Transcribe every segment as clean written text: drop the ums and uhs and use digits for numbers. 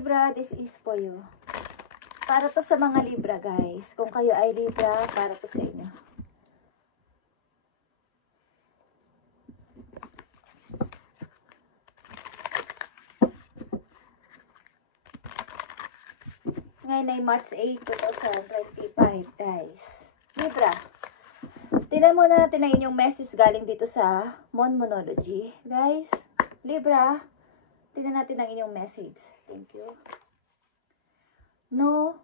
Libra, this is for you. Para to sa mga Libra, guys. Kung kayo ay Libra, para to sa inyo. Ngayon ay March 8, 2025, guys. Libra, tingnan muna natin ang inyong message galing dito sa Monmonology. Guys, Libra, tingnan natin ang inyong message. Thank you. Know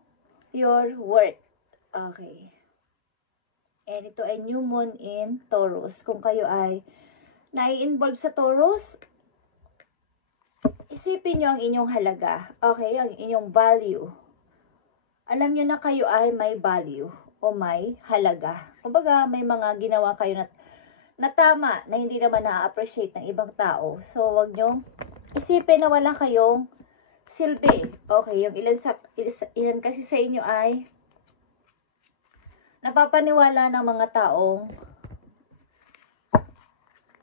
your worth. Okay. And ito ay new moon in Taurus. Kung kayo ay nai-involve sa Taurus, isipin nyo ang inyong halaga. Okay, ang inyong value. Alam nyo na kayo ay may value o may halaga. Kumbaga, may mga ginawa kayo na tama na hindi naman na-appreciate ng ibang tao. So, wag nyo isipin na wala kayong silbi. Okay, yung ilan kasi sa inyo ay napapaniwala ng mga taong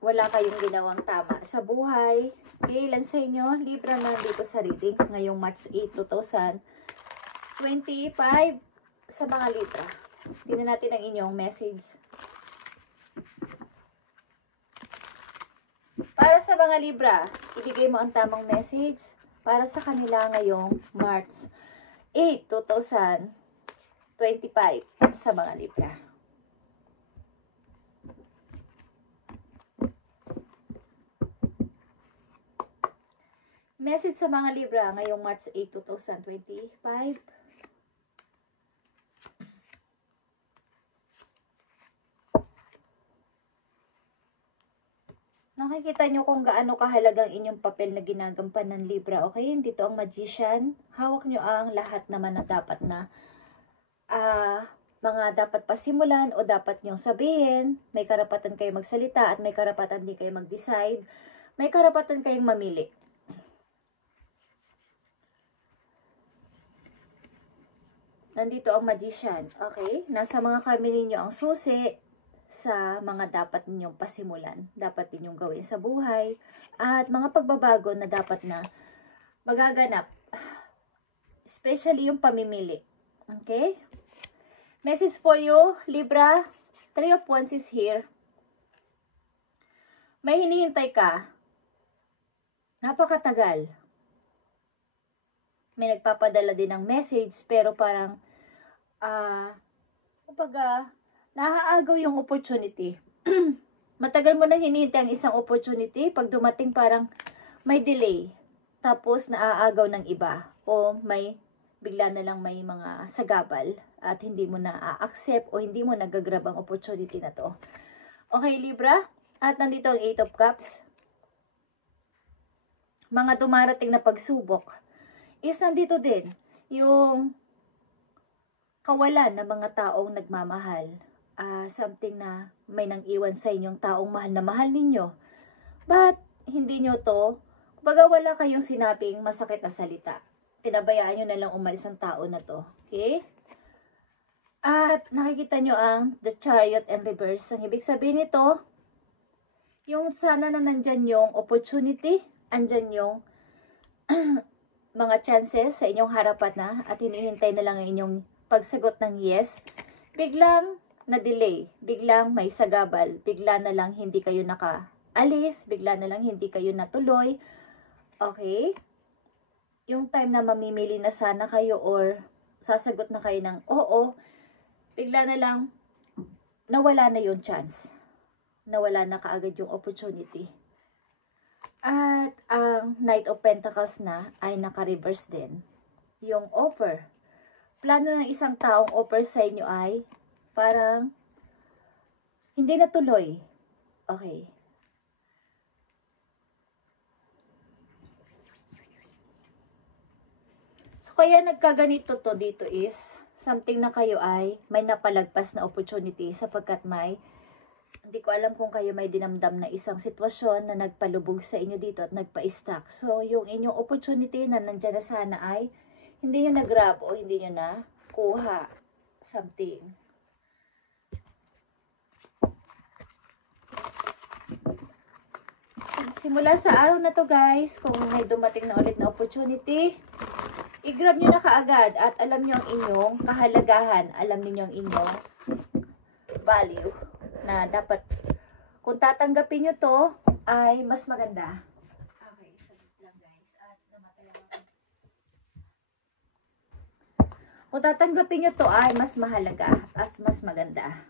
wala kayong ginawang tama sa buhay. Okay, ilan sa inyo, Libra na dito sa reading ngayong March 8, 2025 sa mga Libra. Tingnan natin ang inyong message. Para sa mga Libra, ibigay mo ang tamang message para sa kanila ngayong March 8, 2025 sa mga Libra. Message sa mga Libra ngayong March 8, 2025. Nakikita nyo kung gaano kahalagang inyong papel na ginagampanan ng Libra. Okay, dito ang Magician. Hawak nyo ang lahat naman na dapat na mga dapat pasimulan o dapat nyong sabihin. May karapatan kayo magsalita at may karapatan din kayo mag-decide. May karapatan kayong mamili. Nandito ang Magician. Okay, nasa mga kami ninyo ang susi sa mga dapat ninyong pasimulan, dapat ninyong gawin sa buhay, at mga pagbabago na dapat na magaganap, especially yung pamimili. Okay? Message for you, Libra, 3 of Wands is here. May hinihintay ka, napakatagal. May nagpapadala din ng message, pero parang, kumbaga, nahaagaw yung opportunity. Matagal mo na hinihintay ang isang opportunity. Pag dumating parang may delay. Tapos naaagaw ng iba. O bigla na lang may mga sagabal. At hindi mo na-accept o hindi mo nagagrab ang opportunity na to. Okay, Libra. At nandito ang 8 of Cups. Mga dumarating na pagsubok. Is nandito din yung kawalan ng mga taong nagmamahal. Something na may nang iwan sa inyong taong mahal na mahal ninyo. But, hindi nyo to, kumbaga wala kayong sinabing masakit na salita. Pinabayaan nyo na lang umalis ang tao na to. Okay? At nakikita nyo ang The Chariot and Reverse. Ang ibig sabihin nito, yung sana na nandyan yung opportunity, andyan yung mga chances sa inyong harapan na at hinihintay na lang ang inyong pagsagot ng yes. Biglang na-delay, biglang may sagabal, bigla na lang hindi kayo nakaalis, bigla na lang hindi kayo natuloy. Okay? Yung time na mamimili na sana kayo or sasagot na kayo ng oo, bigla na lang nawala na yung chance. Nawala na kaagad yung opportunity. At ang Knight of Pentacles na ay naka-reverse din. Yung offer. Plano ng isang taong offer sa inyo ay parang hindi natuloy. Okay. So, kaya nagkaganito to dito is something na kayo ay may napalagpas na opportunity sapagkat hindi ko alam kung kayo may dinamdam na isang sitwasyon na nagpalubog sa inyo dito at nagpa-stack. So, yung inyong opportunity na nandyan na sana ay hindi nyo na-grab o hindi nyo na kuha something. Simula sa araw na to guys, kung may dumating na ulit na opportunity, i-grab nyo na kaagad at alam nyo ang inyong kahalagahan, alam niyo ang inyong value na dapat kung tatanggapin nyo to ay mas maganda. Okay, saglit lang guys at namatay ako. Kung tatanggapin nyo to ay mas mahalaga as mas maganda.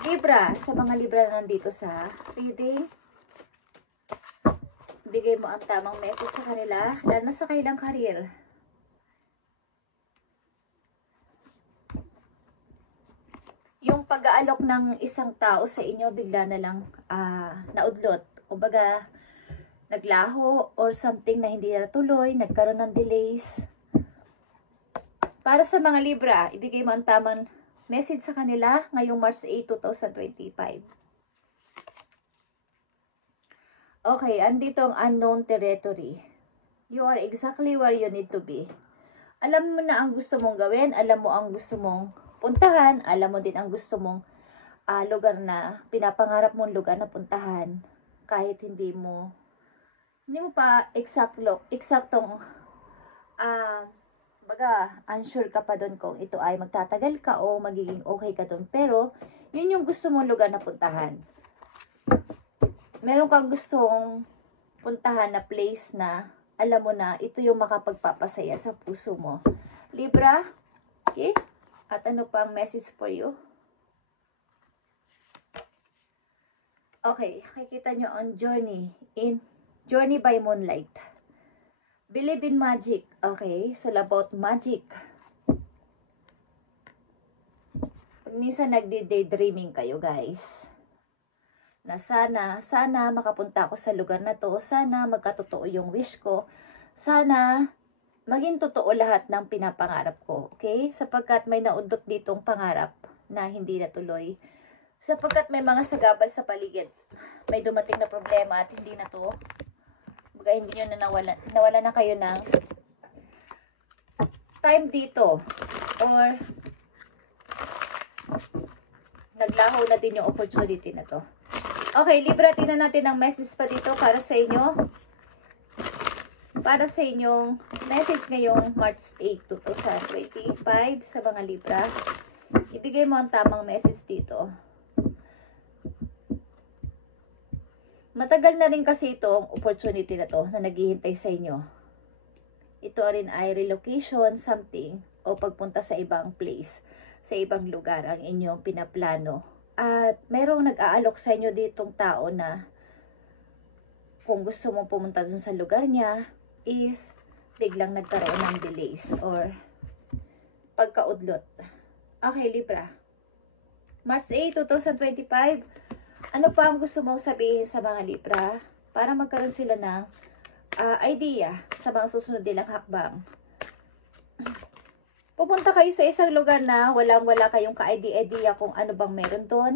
Libra, sa mga Libra na nandito sa reading, bigay mo ang tamang message sa kanila, lalo na sa kailang karir. Yung pag-aalok ng isang tao sa inyo, bigla na lang naudlot. Kumbaga, naglaho or something na hindi natuloy, nagkaroon ng delays. Para sa mga Libra, ibigay mo ang tamang message sa kanila ngayong March 8, 2025. Okay, andito ang unknown territory. You are exactly where you need to be. Alam mo na ang gusto mong gawin, alam mo ang gusto mong puntahan, alam mo din ang gusto mong lugar na, pinapangarap mong lugar na puntahan. Kahit hindi mo pa eksaktong baga, unsure ka pa doon kung ito ay magtatagal ka o magiging okay ka doon. Pero, yun yung gusto mong lugar na puntahan. Meron kang gustong puntahan na place na alam mo na ito yung makapagpapasaya sa puso mo. Libra, okay? At ano pang message for you? Okay, nakikita nyo on Journey by Moonlight. Believe in magic. Okay, so about magic. Pag minsan nagdi-daydreaming kayo guys, na sana makapunta ako sa lugar na to, sana magkatotoo yung wish ko, sana maging totoo lahat ng pinapangarap ko. Okay, sapagkat may naudot ditong pangarap na hindi natuloy. Sapagkat may mga sagabal sa paligid, may dumating na problema at hindi na to. Baga hindi nyo na nawala na kayo ng time dito or naglaho na din yung opportunity na to. Okay, Libra, tingnan natin ang message pa dito para sa inyo. Para sa inyong message ngayong March 8, 2025 sa mga Libra. Ibigay mo ang tamang message dito. Matagal na rin kasi itong opportunity na to na naghihintay sa inyo. Ito rin ay relocation, something, o pagpunta sa ibang place, sa ibang lugar ang inyong pinaplano. At merong nag-aalok sa inyo ditong tao na kung gusto mong pumunta dun sa lugar niya is biglang nagkaroon ng delays or pagkaudlot. Okay, Libra. March 8, 2025. Ano pa ang gusto mong sabihin sa mga Libra para magkaroon sila ng idea sa mga susunod nilang hakbang? Pupunta kayo sa isang lugar na walang-wala kayong ka-idea kung ano bang meron doon.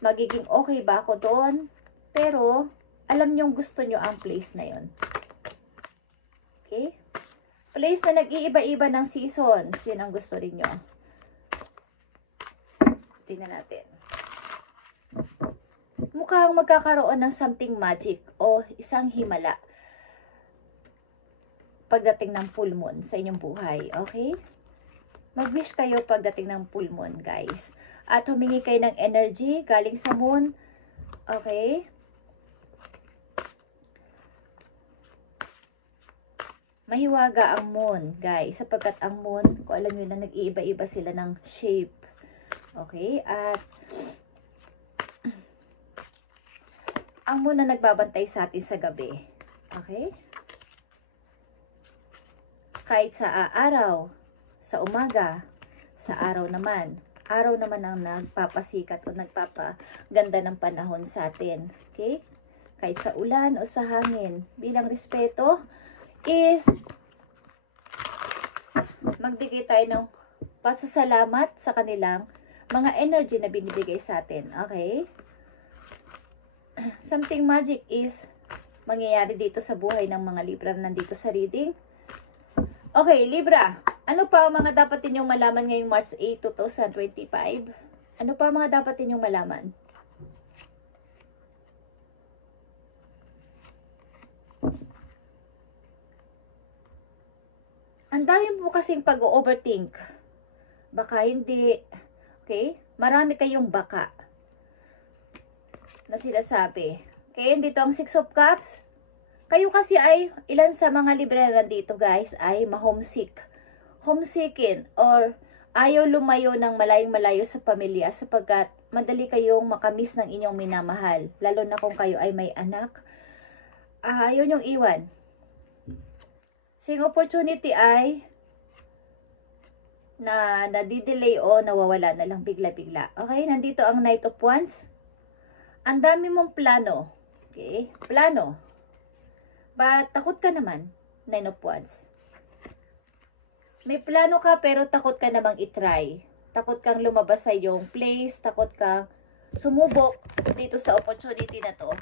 Magiging okay ba ako doon? Pero, alam nyong gusto nyo ang place na yon. Okay? Place na nag-iiba-iba ng seasons. Yun ang gusto rin nyo. Tingnan natin. Mukhang magkakaroon ng something magic o isang himala pagdating ng full moon sa inyong buhay. Okay? Mag-wish kayo pagdating ng full moon, guys. At humingi kayo ng energy galing sa moon. Okay? Mahiwaga ang moon, guys. Sapagkat ang moon, kung alam nyo na, nag-iiba-iba sila ng shape. Okay? At ang moon na nagbabantay sa atin sa gabi. Okay? Kahit sa araw, sa umaga, sa araw naman. Araw naman ang nagpapasikat o nagpapaganda ng panahon sa atin. Okay? Kahit sa ulan o sa hangin. Bilang respeto is magbigay tayo ng pasasalamat sa kanilang mga energy na binibigay sa atin. Okay? Something magic is mangyayari dito sa buhay ng mga Libra na nandito sa reading. Okay, Libra. Ano pa ang mga dapat ninyong malaman ngayong March 8, 2025? Ano pa ang mga dapat ninyong malaman? Ang dami mo kasing pag-overthink. Baka hindi. Okay? Marami kayong baka na sinasabi. Okay? Dito ang Six of Cups. Kayo kasi ay, ilan sa mga librero dito guys, ay ma-homesick. Homesickin or ayaw lumayo ng malayong-malayo sa pamilya sapagkat madali kayong makamiss ng inyong minamahal. Lalo na kung kayo ay may anak. Ayaw nyong iwan. So yung opportunity ay na nadidelay o nawawala na lang bigla-bigla. Okay, nandito ang Knight of Wands. Ang dami mong plano. Okay, plano. But takot ka naman, Nine of Wands. May plano ka pero takot ka namang itry. Takot kang lumabas sa iyong place, takot kang sumubok dito sa opportunity na to.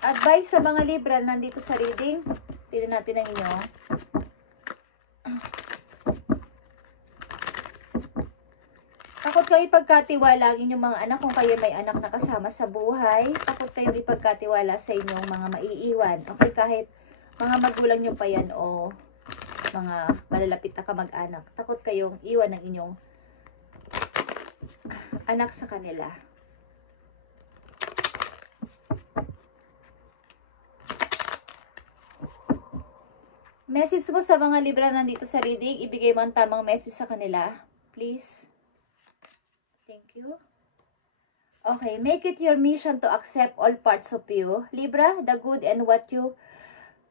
Advice sa mga Libra nandito sa reading. Tignan natin ang inyo. Takot kayo ipagkatiwala ang inyong mga anak kung kayo may anak na kasama sa buhay. Takot kayong ipagkatiwala sa inyong mga maiiwan. Okay, kahit mga magulang nyo pa yan o mga malalapit na kamag-anak. Takot kayong iwan ng inyong anak sa kanila. Message mo sa mga Libra nandito sa reading. Ibigay mo ang tamang message sa kanila. Please. Thank you. Okay, make it your mission to accept all parts of you. Libra, the good and what you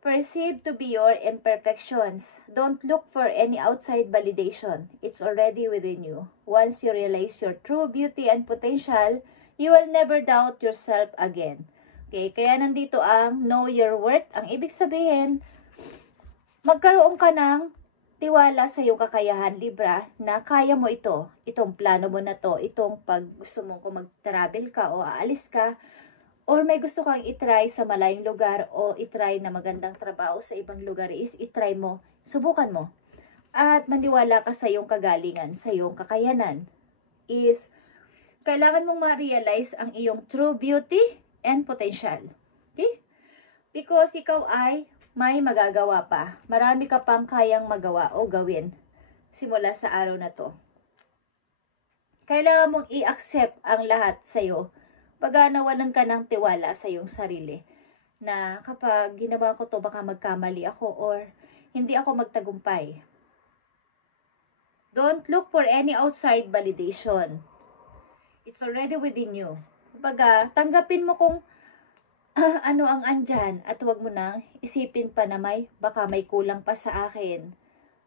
perceive to be your imperfections. Don't look for any outside validation. It's already within you. Once you realize your true beauty and potential, you will never doubt yourself again. Okay, kaya nandito ang know your worth. Ang ibig sabihin, magkaroon ka ng tiwala sa iyong kakayahan, Libra, na kaya mo ito. Itong plano mo na to, itong pag gusto mo kung mag-travel ka o aalis ka, or may gusto kang itry sa malayong lugar o itry na magandang trabaho sa ibang lugar is itry mo, subukan mo. At maniwala ka sa iyong kagalingan, sa iyong kakayanan. Is, kailangan mong ma-realize ang iyong true beauty and potential. Okay? Because ikaw ay may magagawa pa. Marami ka pang kayang magawa o gawin simula sa araw na to. Kailangan mong i-accept ang lahat sa'yo. Baga nawalan ka ng tiwala sa iyong sarili. Na kapag ginawa ko to baka magkamali ako or hindi ako magtagumpay. Don't look for any outside validation. It's already within you. Baga tanggapin mo kung ano ang andyan at huwag mo nang isipin pa na baka may kulang pa sa akin.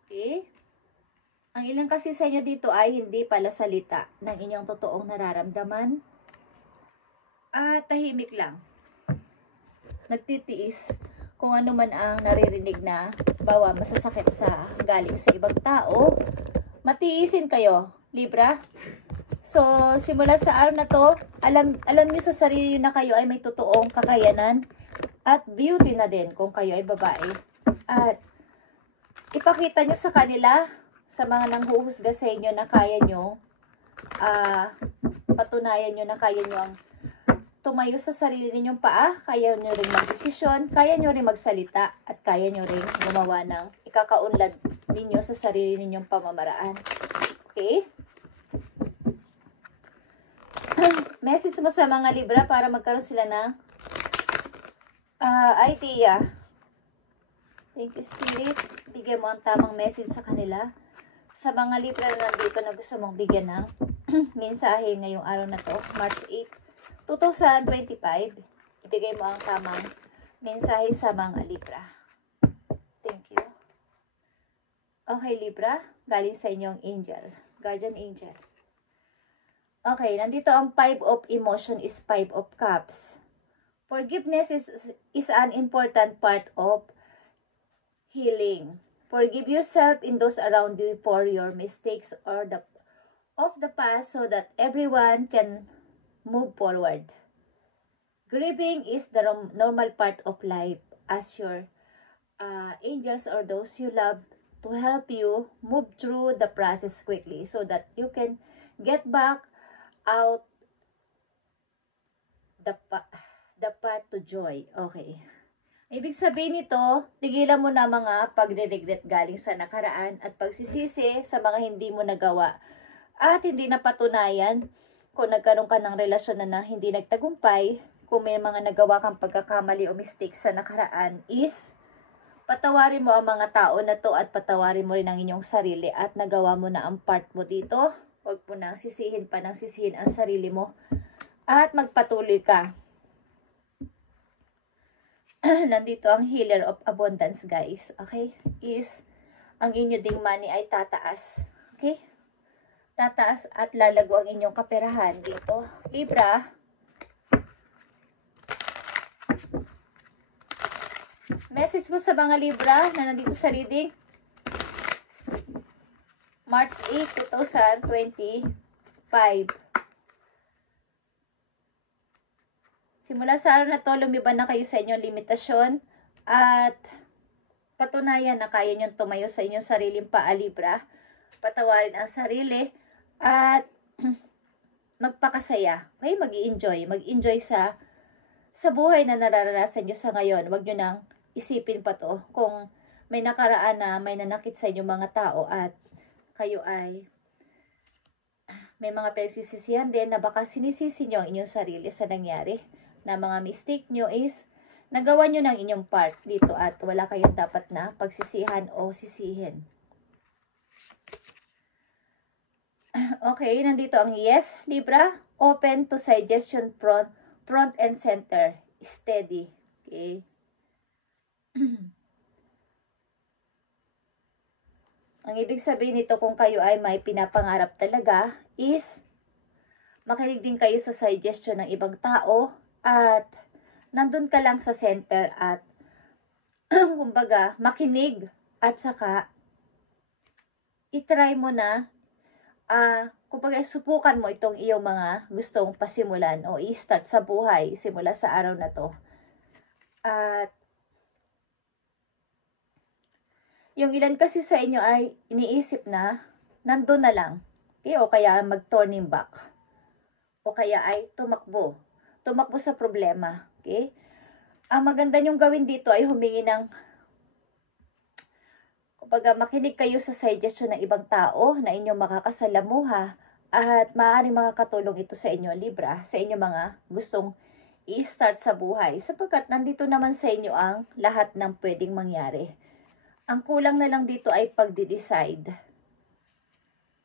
Okay? Ang ilang kasi sa inyo dito ay hindi pala salita ng inyong totoong nararamdaman. Tahimik lang. Nagtitiis kung ano man ang naririnig na bawa masasakit sa galing sa ibang tao. Matiisin kayo, Libra. So, simula sa araw na to, alam niyo sa sarili na kayo ay may totoong kakayanan at beauty na din kung kayo ay babae. At ipakita nyo sa kanila, sa mga nanghuhusga sa inyo na kaya nyo, patunayan nyo na kaya nyo ang tumayo sa sarili ninyong paa, kaya nyo rin magdesisyon, kaya nyo rin magsalita, at kaya nyo rin gumawa ng ikakaunlad ninyo sa sarili ninyong pamamaraan. Okay? Message mo sa mga Libra para magkaroon sila ng idea. Thank you, Spirit. Bigyan mo ang tamang message sa kanila. Sa mga Libra na nandito na gusto mong bigyan ng mensahe ngayong araw na to, March 8, 2025. Ibigay mo ang tamang mensahe sa mga Libra. Thank you. Okay, Libra. Galing sa inyong angel. Guardian angel. Okay, nandito ang 5 of emotion is 5 of cups. Forgiveness is an important part of healing. Forgive yourself and those around you for your mistakes or of the past so that everyone can move forward. Grieving is the normal part of life as your angels or those you love to help you move through the process quickly so that you can get back out The path to joy. Okay. Ibig sabihin nito, tigilan mo na mga pagre-regret galing sa nakaraan at pagsisisi sa mga hindi mo nagawa at hindi napatunayan kung nagkaroon ka ng relasyon na hindi nagtagumpay, kung may mga nagawa kang pagkakamali o mistake sa nakaraan is patawarin mo ang mga tao na to at patawarin mo rin ang inyong sarili at nagawa mo na ang part mo dito. Huwag mo nang sisihin pa ng sisihin ang sarili mo at magpatuloy ka. Nandito ang healer of abundance, guys. Okay? Is ang inyo ding money ay tataas. Okay? Tataas at lalago ang inyong kaperahan dito. Libra. Message mo sa mga Libra na nandito sa reading. March 8, 2025. Simula sa araw na to, lumiban na kayo sa inyong limitasyon at patunayan na kaya nyo tumayo sa inyong sariling paa, Libra. Patawarin ang sarili at magpakasaya. Okay? Mag-i-enjoy. Mag-enjoy sa buhay na nararanasan nyo sa ngayon. Huwag nyo nang isipin pa to kung may nakaraan na may nanakit sa inyong mga tao at kayo ay may mga pinagsisisihan din na baka sinisisi nyo ang inyong sarili sa nangyari. Na mga mistake nyo is nagawa nyo ng inyong part dito at wala kayong dapat na pagsisihan o sisihin. Okay, nandito ang yes, Libra. Open to suggestion front and center. Steady. Okay. Ang ibig sabihin nito kung kayo ay may pinapangarap talaga is makinig din kayo sa suggestion ng ibang tao at nandun ka lang sa center at kumbaga makinig at saka itry mo na kumbaga subukan mo itong iyong mga gustong pasimulan o i-start sa buhay simula sa araw na to. At yung ilan kasi sa inyo ay iniisip na nandun na lang. Okay? O kaya mag-turning back. O kaya ay tumakbo sa problema. Okay? Ang maganda nyong gawin dito ay humingi ng kumbaga makinig kayo sa suggestion ng ibang tao na inyong makakasalamuha at maaaring makakatulong ito sa inyo, Libra, sa inyong mga gustong i-start sa buhay sapagkat nandito naman sa inyo ang lahat ng pwedeng mangyari. Ang kulang na lang dito ay pagde-decide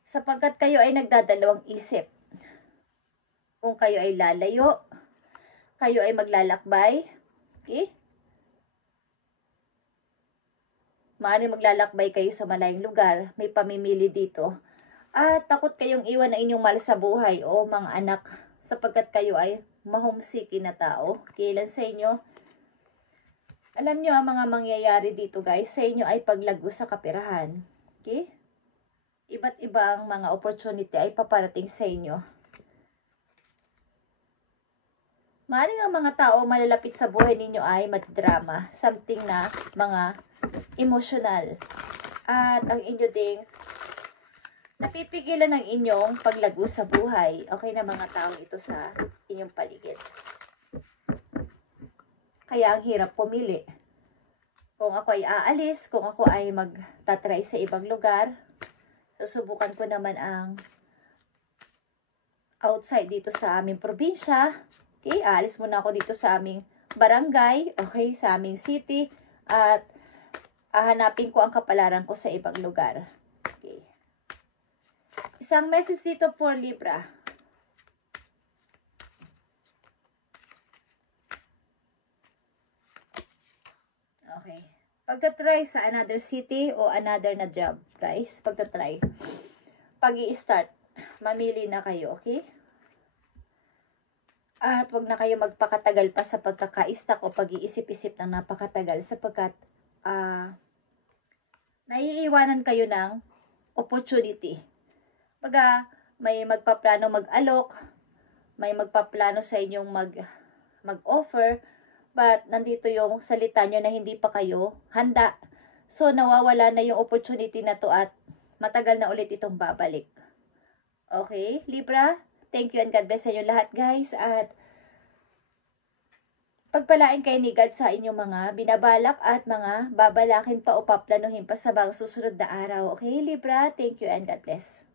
sapagkat kayo ay nagdadalawang isip. Kung kayo ay lalayo, kayo ay maglalakbay, okay? Maaaring maglalakbay kayo sa malayong lugar, may pamimili dito. At takot kayong iwan na inyong mahal sa buhay o mga anak sapagkat kayo ay mahomesikin na tao. Kailan sa inyo? Alam nyo ang mga mangyayari dito guys, sa inyo ay paglago sa kaperahan. Okay? Iba't ibang mga opportunity ay paparating sa inyo. Maaaring ang mga tao malalapit sa buhay ninyo ay madadrama, something na mga emotional. At ang inyo ding napipigilan ng inyong paglago sa buhay. Okay na mga tao ito sa inyong paligid. Kaya ang hirap pumili. Kung ako ay aalis, kung ako ay magtatry sa ibang lugar, susubukan ko naman ang outside dito sa aming probinsya. Okay, aalis muna ako dito sa aming barangay, okay, sa aming city, at hahanapin ko ang kapalaran ko sa ibang lugar. Okay. Isang message dito for Libra. Okay. Pagtatry sa another city o another na job, guys. Pagtatry. Pag-i-start, mamili na kayo, okay? At wag na kayo magpakatagal pa sa pagkaka-stuck o pag-iisip-isip ng napakatagal sapagkat naiiwanan kayo ng opportunity. Baga, may magpaplano mag-alok, may magpaplano sa inyong mag-offer, but nandito yung salita nyo na hindi pa kayo handa. So, nawawala na yung opportunity na to at matagal na ulit itong babalik. Okay, Libra? Thank you and God bless sa inyo lahat guys. At pagpalain kayo ni God sa inyong mga binabalak at mga babalakin pa o paplanuhin pa sa mga susunod na araw. Okay, Libra? Thank you and God bless.